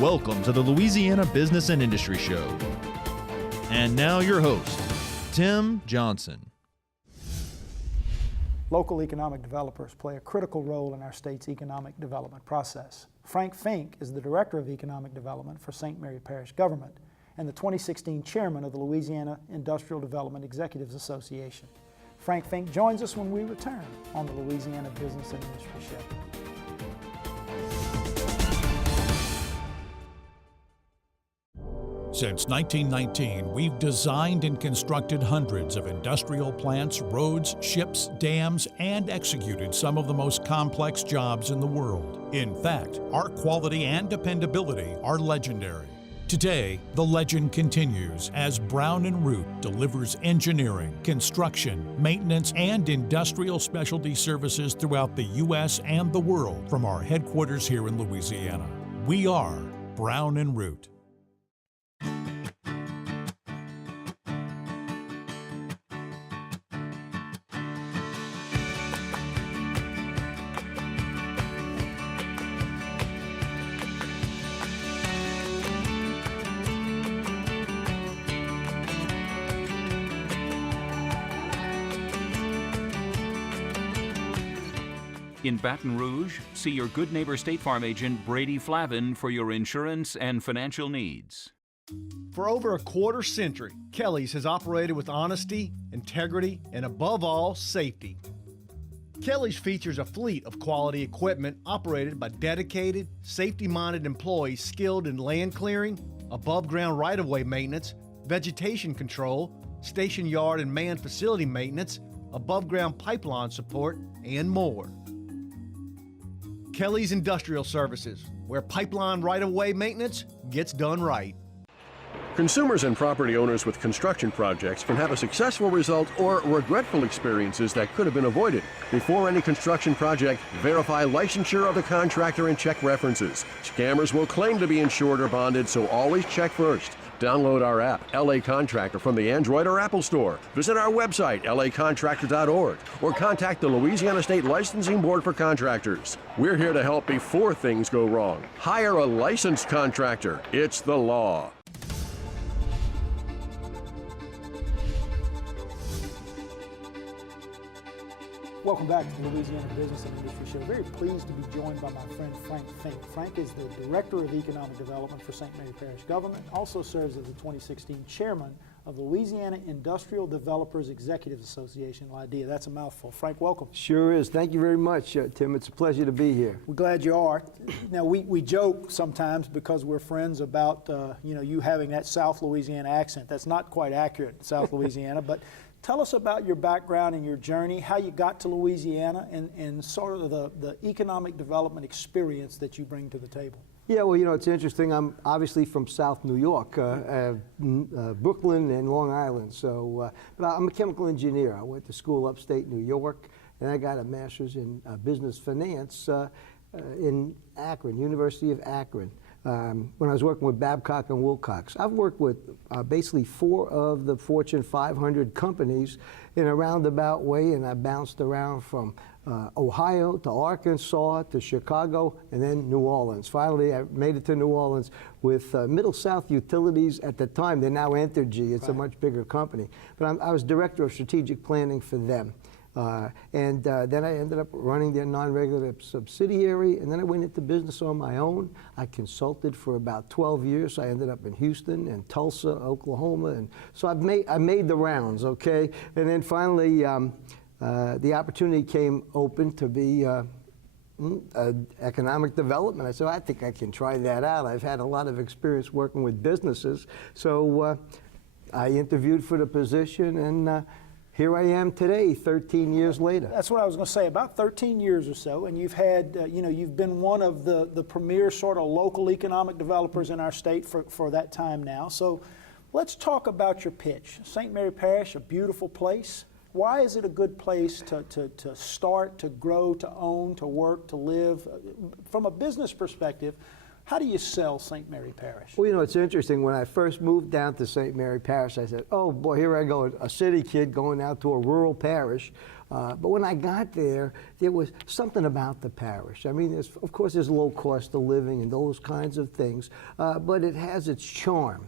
Welcome to the Louisiana Business and Industry Show. And now your host, Tim Johnson. Local economic developers play a critical role in our state's economic development process. Frank Fink is the Director of Economic Development for St. Mary Parish Government and the 2016 Chairman of the Louisiana Industrial Development Executives Association. Frank Fink joins us when we return on the Louisiana Business and Industry Show. Since 1919, we've designed and constructed hundreds of industrial plants, roads, ships, dams, and executed some of the most complex jobs in the world. In fact, our quality and dependability are legendary. Today, the legend continues as Brown & Root delivers engineering, construction, maintenance, and industrial specialty services throughout the U.S. and the world from our headquarters here in Louisiana. We are Brown & Root. In Baton Rouge, see your Good Neighbor State Farm agent Brady Flavin for your insurance and financial needs. For over a quarter century, Kelly's has operated with honesty, integrity, and above all, safety. Kelly's features a fleet of quality equipment operated by dedicated, safety-minded employees skilled in land clearing, above-ground right-of-way maintenance, vegetation control, station yard and manned facility maintenance, above-ground pipeline support, and more. Kelly's Industrial Services, where pipeline right-of-way maintenance gets done right. Consumers and property owners with construction projects can have a successful result or regretful experiences that could have been avoided. Before any construction project, verify licensure of the contractor and check references. Scammers will claim to be insured or bonded, so always check first. Download our app, LA Contractor, from the Android or Apple Store. Visit our website, lacontractor.org, or contact the Louisiana State Licensing Board for Contractors. We're here to help before things go wrong. Hire a licensed contractor. It's the law. Welcome back to the Louisiana Business and Industry Show. Very pleased to be joined by my friend Frank Fink. Frank is the Director of Economic Development for St. Mary Parish Government, also serves as the 2016 Chairman of the Louisiana Industrial Developers Executives Association, LBIS. That's a mouthful. Frank, welcome. Sure is. Thank you very much, Tim. It's a pleasure to be here. We're glad you are. Now, we joke sometimes because we're friends about you having that South Louisiana accent. That's not quite accurate, South Louisiana, but tell us about your background and your journey, how you got to Louisiana, and sort of the economic development experience that you bring to the table. Yeah, well, it's interesting. I'm obviously from South New York, Brooklyn and Long Island. So, but I'm a chemical engineer. I went to school upstate New York, and I got a master's in business finance in Akron, University of Akron. When I was working with Babcock and Wilcox. I've worked with basically 4 of the Fortune 500 companies in a roundabout way, and I bounced around from Ohio to Arkansas to Chicago and then New Orleans. Finally, I made it to New Orleans with Middle South Utilities at the time. They're now Entergy. It's a much bigger company. But I was Director of Strategic Planning for them. Then I ended up running their non-regular subsidiary, and then I went into business on my own. I consulted for about 12 years. I ended up in Houston and Tulsa, Oklahoma, and so I made the rounds, okay? And then finally, the opportunity came open to be economic development. I said, I think I can try that out. I've had a lot of experience working with businesses, so I interviewed for the position, and here I am today, 13 years later. That's what I was going to say, about 13 years or so, and you've had, you've been one of the premier sort of local economic developers in our state for that time now. So let's talk about your pitch. St. Mary Parish, a beautiful place. Why is it a good place to start, to grow, to own, to work, to live? From a business perspective, how do you sell St. Mary Parish? Well, it's interesting. When I first moved down to St. Mary Parish, I said, oh boy, here I go, a city kid going out to a rural parish. But when I got there was something about the parish. I mean, of course, there's low cost of living and those kinds of things, but it has its charm.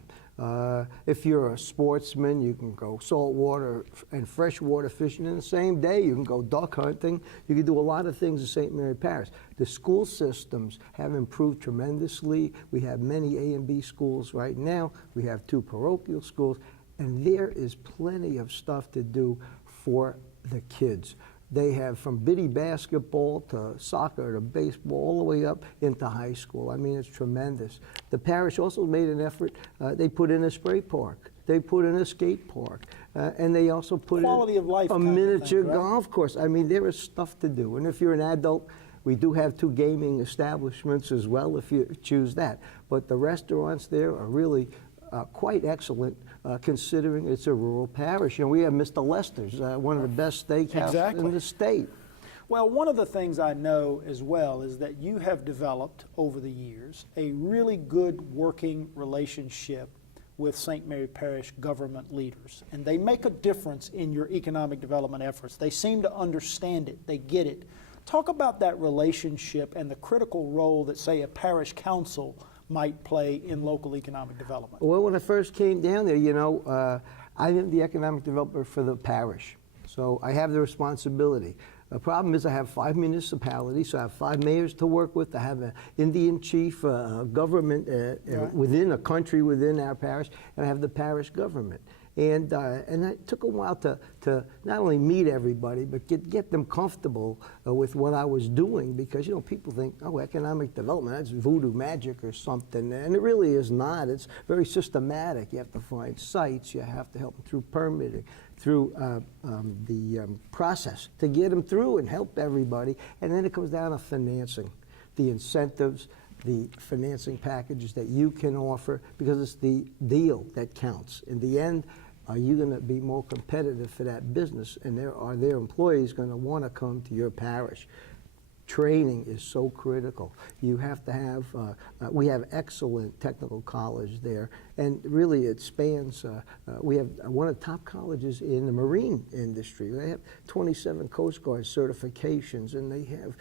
If you're a sportsman, you can go saltwater and freshwater fishing in the same day. You can go duck hunting. You can do a lot of things in St. Mary Parish. The school systems have improved tremendously. We have many A and B schools right now. We have 2 parochial schools, and there is plenty of stuff to do for the kids. They have from bitty basketball to soccer to baseball all the way up into high school. I mean, it's tremendous. The parish also made an effort. They put in a spray park. They put in a skate park. And they also put Quality in of life a kind of miniature thing, right? golf course. I mean, there is stuff to do. And if you're an adult, we do have 2 gaming establishments as well if you choose that. But the restaurants there are really quite excellent, considering it's a rural parish. You know, we have Mr. Lester's, one of the best steakhouses in the state. Well, one of the things I know as well is that you have developed over the years a really good working relationship with St. Mary Parish government leaders, and they make a difference in your economic development efforts. They seem to understand it, they get it. Talk about that relationship and the critical role that, say, a parish council might play in local economic development. Well, when I first came down there, you know, I am the economic developer for the parish, so I have the responsibility. The problem is I have 5 municipalities, so I have 5 mayors to work with. I have an Indian chief, government within a country within our parish, and I have the parish government. And it took a while to not only meet everybody, but get them comfortable with what I was doing, because, you know, people think, oh, economic development, that's voodoo magic or something, and it really is not. It's very systematic. You have to find sites, you have to help them through permitting, through the process to get them through and help everybody, and then it comes down to financing, the incentives, the financing packages that you can offer, because it's the deal that counts. In the end, are you going to be more competitive for that business, and are their employees going to want to come to your parish? Training is so critical. You have to have, we have excellent technical college there, and really it spans, we have one of the top colleges in the marine industry. They have 27 Coast Guard certifications, and they have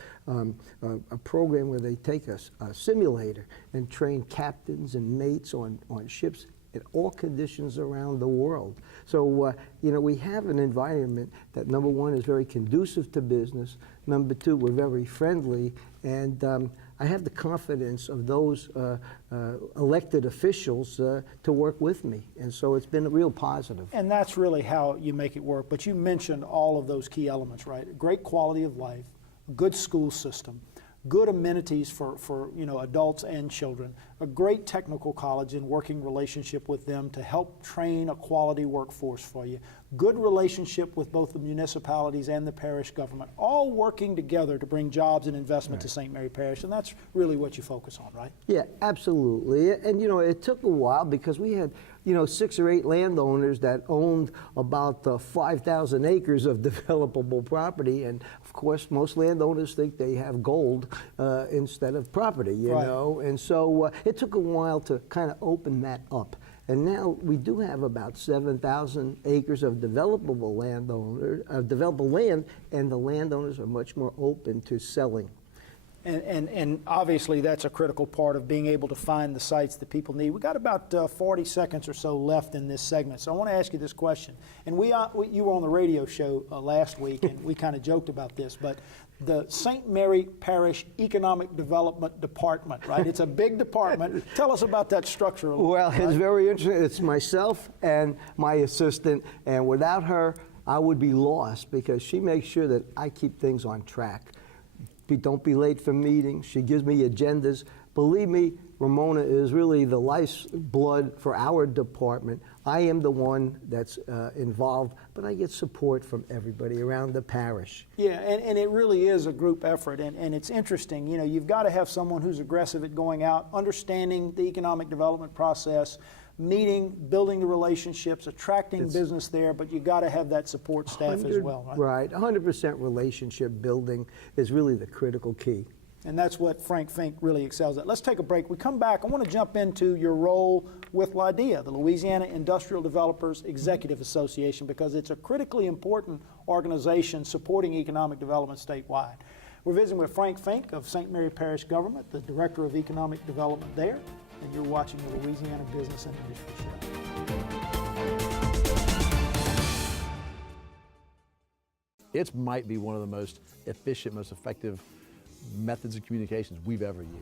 a program where they take a simulator and train captains and mates on ships in all conditions around the world. So, you know, we have an environment that, number one, is very conducive to business. Number two, we're very friendly. And I have the confidence of those elected officials to work with me. And so it's been a real positive. And that's really how you make it work. But you mentioned all of those key elements, right? Great quality of life, a good school system, good amenities for you know, adults and children, a great technical college and working relationship with them to help train a quality workforce for you, good relationship with both the municipalities and the parish government, all working together to bring jobs and investment to St. Mary Parish, and that's really what you focus on, right? Yeah, absolutely. And, you know, it took a while because we had, you know, 6 or 8 landowners that owned about 5,000 acres of developable property, and of course most landowners think they have gold instead of property, you know, and so it took a while to kind of open that up. And now we do have about 7,000 acres of developable developable land, and the landowners are much more open to selling. And obviously that's a critical part of being able to find the sites that people need. We've got about 40 seconds or so left in this segment, so I want to ask you this question. And you were on the radio show last week, and we kind of joked about this, but the St. Mary Parish Economic Development Department, right? It's a big department. Tell us about that structure a little Well, bit, it's right? very interesting. It's myself and my assistant, and without her, I would be lost, because she makes sure that I keep things on track. Don't be late for meetings. She gives me agendas. Believe me, Ramona is really the lifeblood for our department. I am the one that's involved, but I get support from everybody around the parish. Yeah, and it really is a group effort, and it's interesting. You know, you've got to have someone who's aggressive at going out, understanding the economic development process, meeting, building the relationships, attracting business there, but you got to have that support staff as well, right? Right, 100% relationship building is really the critical key. And that's what Frank Fink really excels at. Let's take a break. We come back. I want to jump into your role with LBIS, the Louisiana Industrial Developers Executive Association, because it's a critically important organization supporting economic development statewide. We're visiting with Frank Fink of St. Mary Parish Government, the Director of Economic Development there, and you're watching the Louisiana Business and Industry Show. It might be one of the most efficient, most effective methods of communications we've ever used.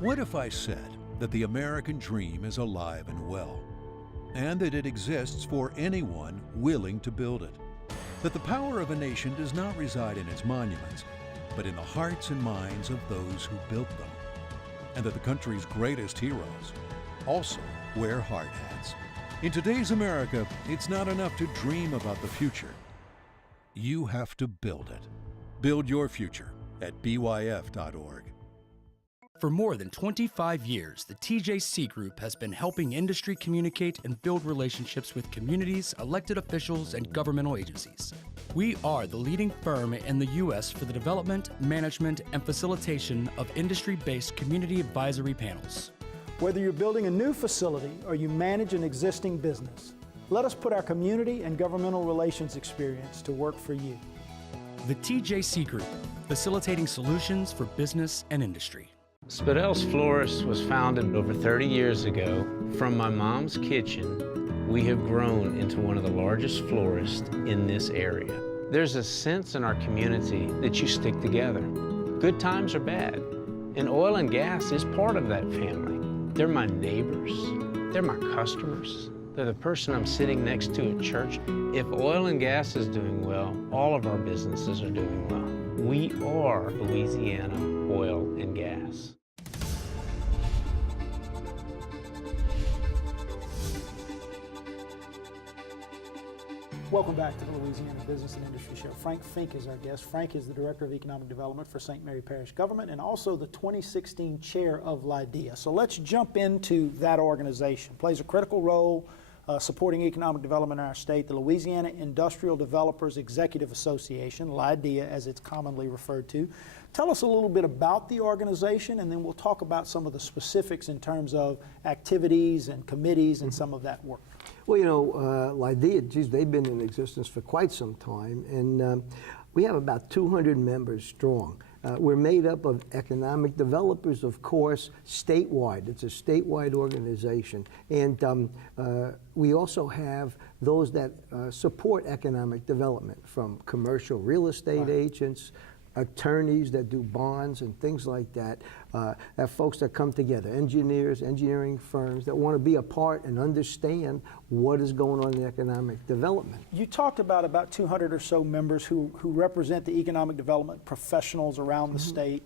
What if I said that the American dream is alive and well, and that it exists for anyone willing to build it? That the power of a nation does not reside in its monuments, but in the hearts and minds of those who built them, and that the country's greatest heroes also wear hard hats. In today's America, it's not enough to dream about the future. You have to build it. Build your future at byf.org. For more than 25 years, the TJC Group has been helping industry communicate and build relationships with communities, elected officials, and governmental agencies. We are the leading firm in the U.S. for the development, management, and facilitation of industry-based community advisory panels. Whether you're building a new facility or you manage an existing business, let us put our community and governmental relations experience to work for you. The TJC Group, facilitating solutions for business and industry. Spadel's Florist was founded over 30 years ago. From my mom's kitchen, we have grown into one of the largest florists in this area. There's a sense in our community that you stick together, good times or bad, and oil and gas is part of that family. They're my neighbors, they're my customers, they're the person I'm sitting next to at church. If oil and gas is doing well, all of our businesses are doing well. We are Louisiana Oil and Gas. Welcome back to the Louisiana Business and Industry Show. Frank Fink is our guest. Frank is the Director of Economic Development for St. Mary Parish Government and also the 2016 Chair of LBIS. So let's jump into that organization. Plays a critical role supporting economic development in our state, the Louisiana Industrial Developers Executive Association, LBIS as it's commonly referred to. Tell us a little bit about the organization, and then we'll talk about some of the specifics in terms of activities and committees and some of that work. Well, you know, LBIS, geez, they've been in existence for quite some time, and we have about 200 members strong. We're made up of economic developers, of course, statewide. It's a statewide organization. And we also have those that support economic development, from commercial real estate agents, attorneys that do bonds and things like that, have folks that come together, engineers, engineering firms that want to be a part and understand what is going on in economic development. You talked about 200 or so members who represent the economic development professionals around the state.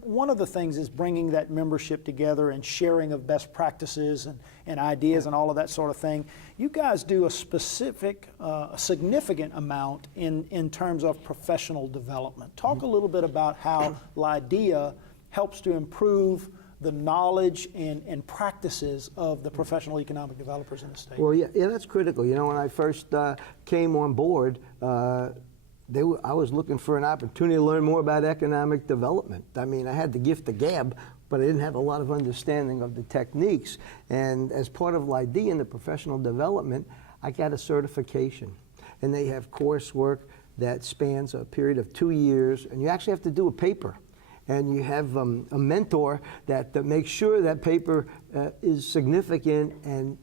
One of the things is bringing that membership together and sharing of best practices and ideas and all of that sort of thing. You guys do a significant amount in terms of professional development. Talk a little bit about how LBIS helps to improve the knowledge and practices of the professional economic developers in the state. Well, yeah, that's critical. You know, when I first came on board, I was looking for an opportunity to learn more about economic development. I mean, I had the gift of gab, but I didn't have a lot of understanding of the techniques. And as part of LBIS in the professional development, I got a certification. And they have coursework that spans a period of 2 years, and you actually have to do a paper. And you have a mentor that makes sure that paper is significant and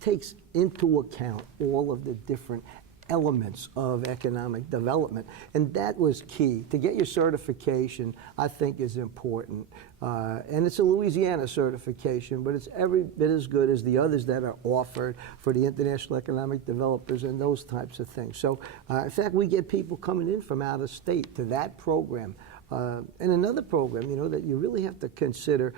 takes into account all of the different elements of economic development. And that was key. To get your certification, I think, is important. And it's a Louisiana certification, but it's every bit as good as the others that are offered for the international economic developers and those types of things. So, in fact, we get people coming in from out of state to that program. And another program, you know, that you really have to consider,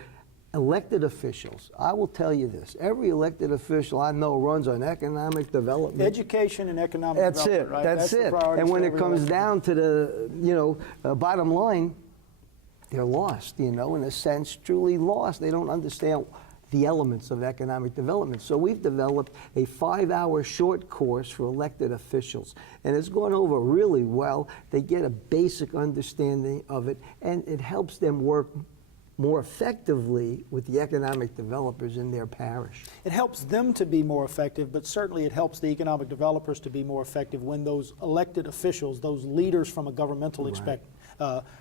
elected officials, I will tell you this, every elected official I know runs on economic development. Education and economic That's development, it, right? that's the it. priority And when for it every comes elected down to the, bottom line, they're lost, in a sense, truly lost. They don't understand the elements of economic development. So we've developed a 5-hour short course for elected officials, and it's gone over really well. They get a basic understanding of it, and it helps them work more effectively with the economic developers in their parish. It helps them to be more effective, but certainly it helps the economic developers to be more effective when those elected officials, those leaders from a governmental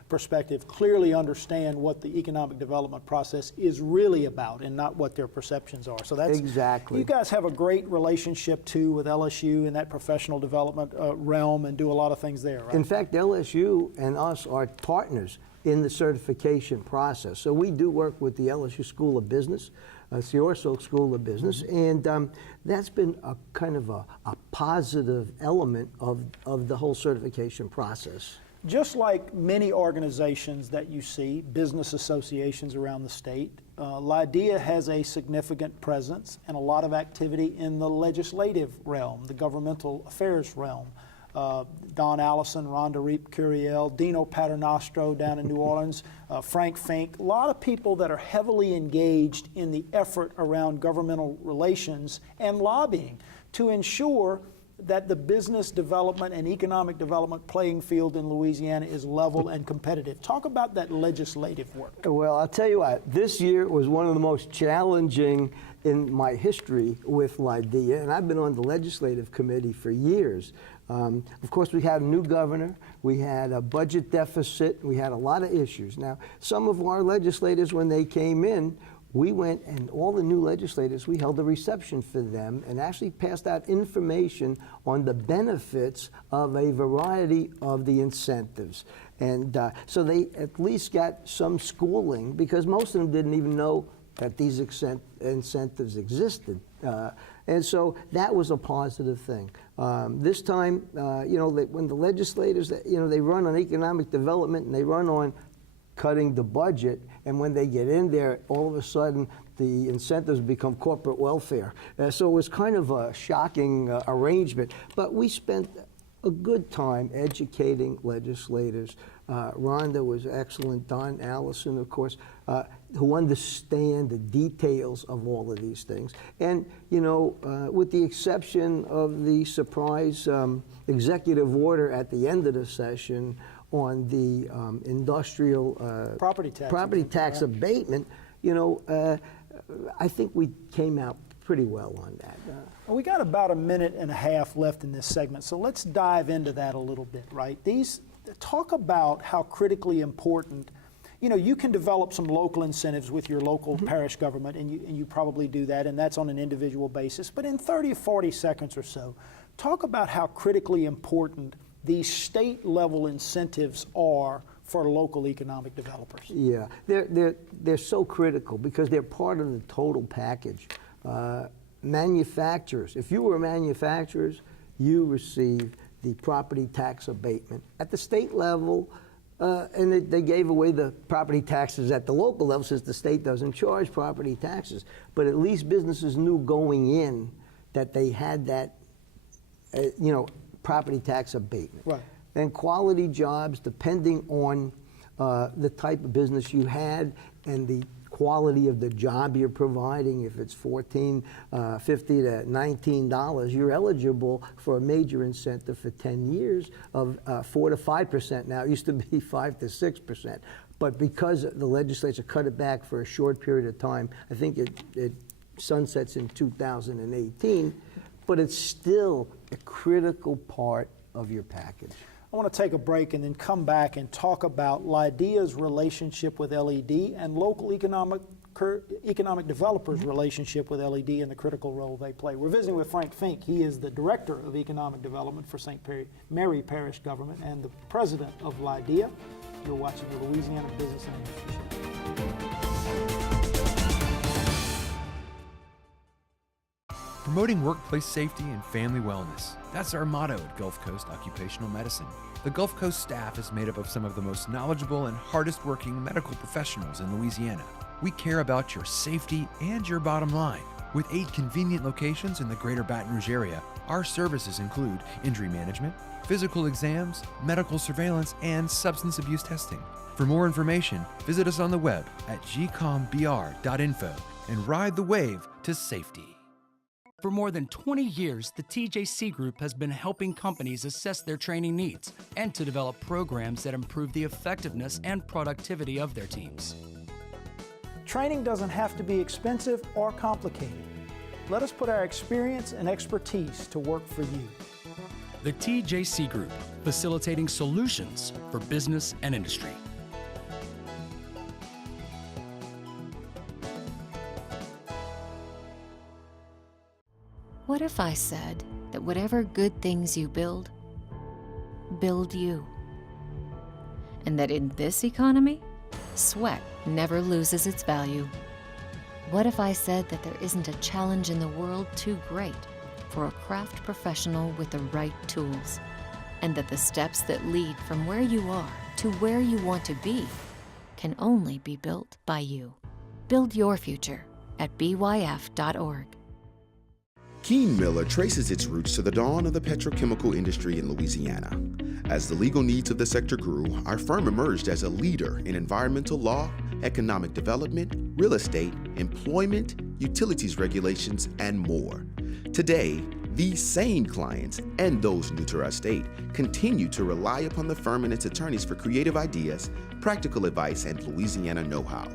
perspective, clearly understand what the economic development process is really about and not what their perceptions are. So that's exactly. You guys have a great relationship too with LSU in that professional development realm and do a lot of things there, right? In fact, LSU and us are partners in the certification process. So we do work with the LSU School of Business, the Orso School of Business, and that's been a kind of a positive element of the whole certification process. Just like many organizations that you see, business associations around the state, LIDEA has a significant presence and a lot of activity in the legislative realm, the governmental affairs realm. Don Allison, Rhonda Reap-Curiel, Dino Paternostro down in New Orleans, Frank Fink, a lot of people that are heavily engaged in the effort around governmental relations and lobbying to ensure that the business development and economic development playing field in Louisiana is level and competitive. Talk about that legislative work. Well, I'll tell you what, this year was one of the most challenging in my history with LIDEA, and I've been on the legislative committee for years. Of course, we had a new governor, we had a budget deficit, we had a lot of issues. Now, some of our legislators, when they came in, we went and all the new legislators, we held a reception for them and actually passed out information on the benefits of a variety of the incentives. And so they at least got some schooling because most of them didn't even know that these incentives existed. And so that was a positive thing. This time, when the legislators, they run on economic development and they run on cutting the budget, and when they get in there, all of a sudden the incentives become corporate welfare. So it was kind of a shocking arrangement, but we spent a good time educating legislators. Rhonda was excellent, Don Allison, of course, who understand the details of all of these things. And, with the exception of the surprise executive order at the end of the session on the industrial property tax abatement, I think we came out pretty well on that. Well, we got about a minute and a half left in this segment, so let's dive into that a little bit, right? Talk about how critically important, you can develop some local incentives with your local parish government, and you probably do that, and that's on an individual basis. But in 30 or 40 seconds or so, talk about how critically important these state-level incentives are for local economic developers. Yeah, they're so critical because they're part of the total package. Manufacturers, if you were manufacturers, you received the property tax abatement at the state level, and they gave away the property taxes at the local level since the state doesn't charge property taxes. But at least businesses knew going in that they had that, property tax abatement. Right. And quality jobs, depending on the type of business you had and the quality of the job you're providing. If it's $14.50 to $19, you're eligible for a major incentive for 10 years of 4 to 5%. Now, it used to be 5 to 6%. But because the legislature cut it back for a short period of time, I think it sunsets in 2018, but it's still a critical part of your package. I want to take a break and then come back and talk about LIDEA's relationship with LED and local economic developers' relationship with LED and the critical role they play. We're visiting with Frank Fink. He is the Director of Economic Development for St. Mary Parish Government and the President of LIDEA. You're watching the Louisiana Business and Industry Show. Promoting workplace safety and family wellness. That's our motto at Gulf Coast Occupational Medicine. The Gulf Coast staff is made up of some of the most knowledgeable and hardest working medical professionals in Louisiana. We care about your safety and your bottom line. With 8 convenient locations in the greater Baton Rouge area, our services include injury management, physical exams, medical surveillance, and substance abuse testing. For more information, visit us on the web at gcombr.info and ride the wave to safety. For more than 20 years, the TJC Group has been helping companies assess their training needs and to develop programs that improve the effectiveness and productivity of their teams. Training doesn't have to be expensive or complicated. Let us put our experience and expertise to work for you. The TJC Group, facilitating solutions for business and industry. What if I said that whatever good things you build you? And that in this economy, sweat never loses its value? What if I said that there isn't a challenge in the world too great for a craft professional with the right tools? And that the steps that lead from where you are to where you want to be can only be built by you? Build your future at byf.org. Keene Miller traces its roots to the dawn of the petrochemical industry in Louisiana. As the legal needs of the sector grew, our firm emerged as a leader in environmental law, economic development, real estate, employment, utilities regulations, and more. Today, these same clients and those new to our state continue to rely upon the firm and its attorneys for creative ideas, practical advice, and Louisiana know-how.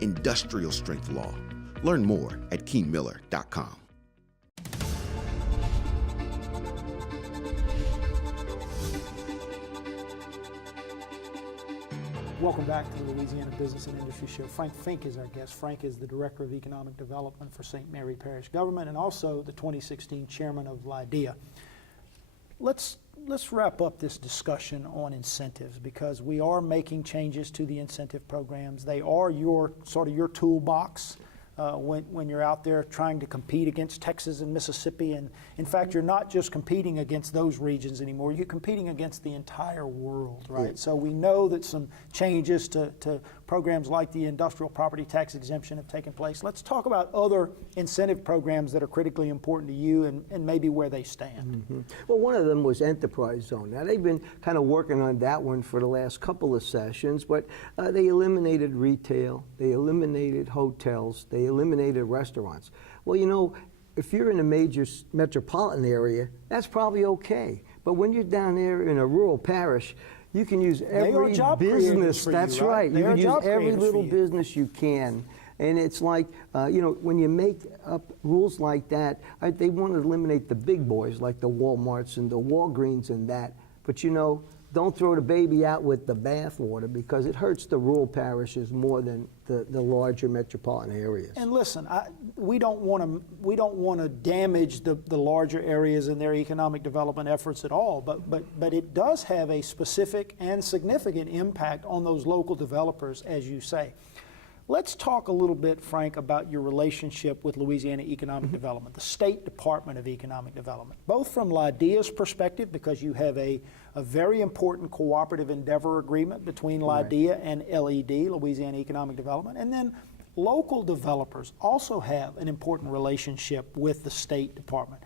Industrial strength law. Learn more at KeeneMiller.com. Welcome back to the Louisiana Business and Industry Show. Frank Fink is our guest. Frank is the Director of Economic Development for St. Mary Parish Government and also the 2016 Chairman of LBIS. Let's wrap up this discussion on incentives because we are making changes to the incentive programs. They are your toolbox when you're out there trying to compete against Texas and Mississippi. And in fact, you're not just competing against those regions anymore, you're competing against the entire world, right? Yeah. So we know that some changes to programs like the industrial property tax exemption have taken place. Let's talk about other incentive programs that are critically important to you and maybe where they stand. Mm-hmm. Well, one of them was Enterprise Zone. Now, they've been kind of working on that one for the last couple of sessions, but they eliminated retail, they eliminated hotels, they eliminated restaurants. Well, you know, if you're in a major metropolitan area, that's probably okay. But when you're down there in a rural parish, you can use every business. That's right. You can use every little business you can. And it's like, you know, when you make up rules like that, they want to eliminate the big boys like the Walmarts and the Walgreens and that. But, you know, don't throw the baby out with the bathwater because it hurts the rural parishes more than the larger metropolitan areas. And listen, we don't want to damage the larger areas and their economic development efforts at all, but it does have a specific and significant impact on those local developers, as you say. Let's talk a little bit, Frank, about your relationship with Louisiana Economic Development, the State Department of Economic Development, both from LBIS perspective, because you have a very important cooperative endeavor agreement between LBIS and LED, Louisiana Economic Development, and then local developers also have an important relationship with the State Department.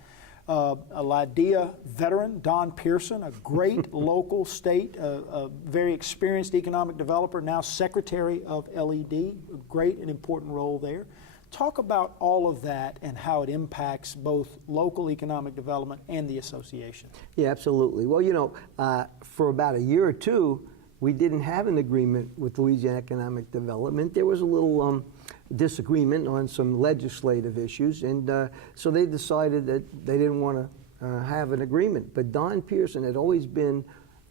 A LBIS veteran, Don Pearson, a great local state, a very experienced economic developer, now Secretary of LED, a great and important role there. Talk about all of that and how it impacts both local economic development and the association. Yeah, absolutely. Well, you know, for about a year or two, we didn't have an agreement with Louisiana Economic Development. There was a little disagreement on some legislative issues, and so they decided that they didn't want to have an agreement. But Don Pearson had always been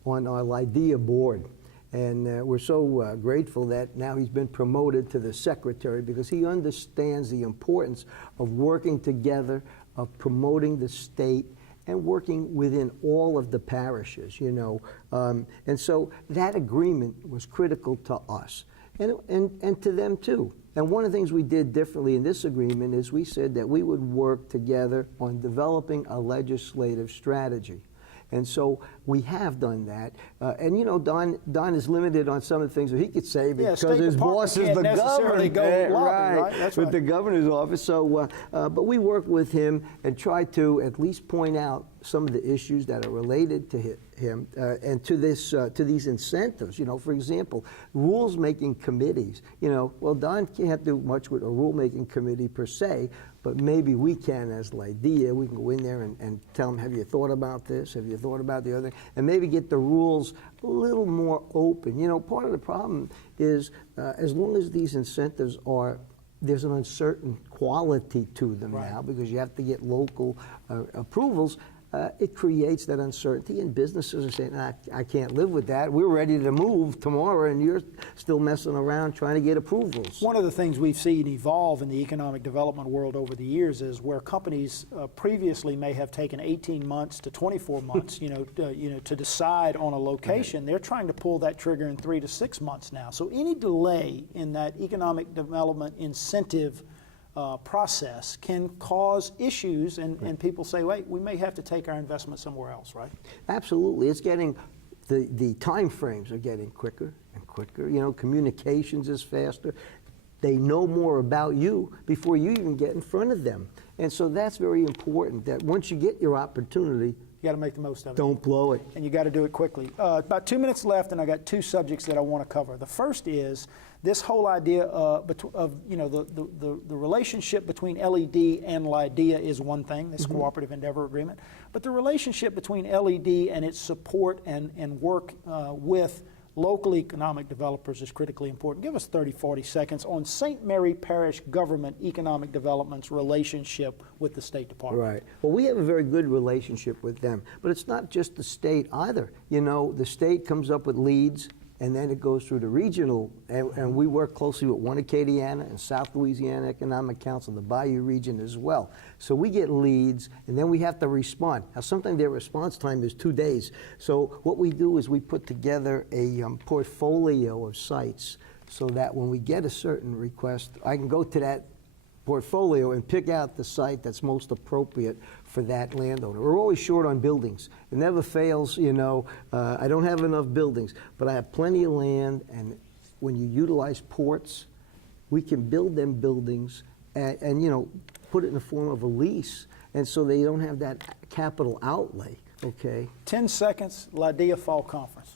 on our LIDEA board, and we're so grateful that now he's been promoted to the secretary because he understands the importance of working together, of promoting the state, and working within all of the parishes, you know. And so that agreement was critical to us and to them too. And one of the things we did differently in this agreement is we said that we would work together on developing a legislative strategy. And so we have done that. And you know, Don is limited on some of the things that he could say because his boss is the governor. Go lobby, right. That's with right. the governor's office. So, but we work with him and try to at least point out some of the issues that are related to him and to these incentives. You know, for example, rules-making committees. You know, well, Don can't do much with a rule-making committee per se, but maybe we can as LBIS. We can go in there and tell them, have you thought about this? Have you thought about the other thing? And maybe get the rules a little more open. You know, part of the problem is as long as these incentives are, there's an uncertain quality to them now because you have to get local approvals. It creates that uncertainty, and businesses are saying, I can't live with that. We're ready to move tomorrow, and you're still messing around trying to get approvals. One of the things we've seen evolve in the economic development world over the years is where companies previously may have taken 18 months to 24 months, to decide on a location. They're trying to pull that trigger in 3 to 6 months now. So any delay in that economic development incentive process can cause issues, and people say, wait, we may have to take our investment somewhere else, right? Absolutely. It's getting, the time frames are getting quicker and quicker. You know, communications is faster. They know more about you before you even get in front of them. And so that's very important, that once you get your opportunity, you got to make the most of it. Don't blow it. And you got to do it quickly. About 2 minutes left, and I got 2 subjects that I want to cover. The first is this whole idea of the relationship between LED and LBIS is one thing, this cooperative endeavor agreement, but the relationship between LED and its support and work with local economic developers is critically important. Give us 30, 40 seconds on St. Mary Parish Government Economic Development's relationship with the State Department. Right. Well, we have a very good relationship with them, but it's not just the state either. You know, the state comes up with leads, and then it goes through the regional, and we work closely with one Acadiana and South Louisiana Economic Council, the Bayou region as well. So we get leads, and then we have to respond. Now, sometimes their response time is 2 days. So what we do is we put together a portfolio of sites so that when we get a certain request, I can go to that portfolio and pick out the site that's most appropriate for that landowner. We're always short on buildings. It never fails, you know. I don't have enough buildings, but I have plenty of land, and when you utilize ports, we can build them buildings and you know, put it in the form of a lease, and so they don't have that capital outlay, okay? 10 seconds, LBIS Fall Conference.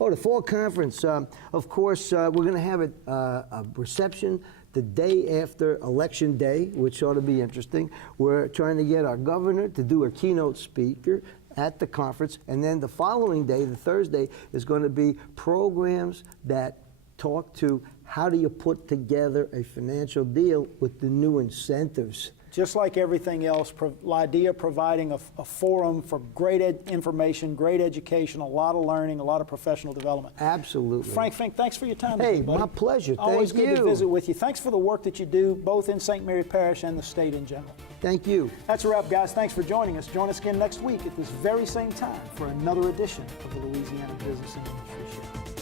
Oh, the Fall Conference, of course, we're going to have a reception the day after Election Day, which ought to be interesting. We're trying to get our governor to do a keynote speaker at the conference, and then the following day, the Thursday, is going to be programs that talk to how do you put together a financial deal with the new incentives. Just like everything else, LBIS providing a forum for great information, great education, a lot of learning, a lot of professional development. Absolutely. Frank Fink, thanks for your time Hey, today, buddy. my pleasure. Always Thank good to you. visit with you. Thanks for the work that you do, both in St. Mary Parish and the state in general. Thank you. That's a wrap, guys. Thanks for joining us. Join us again next week at this very same time for another edition of the Louisiana Business and Industry Show.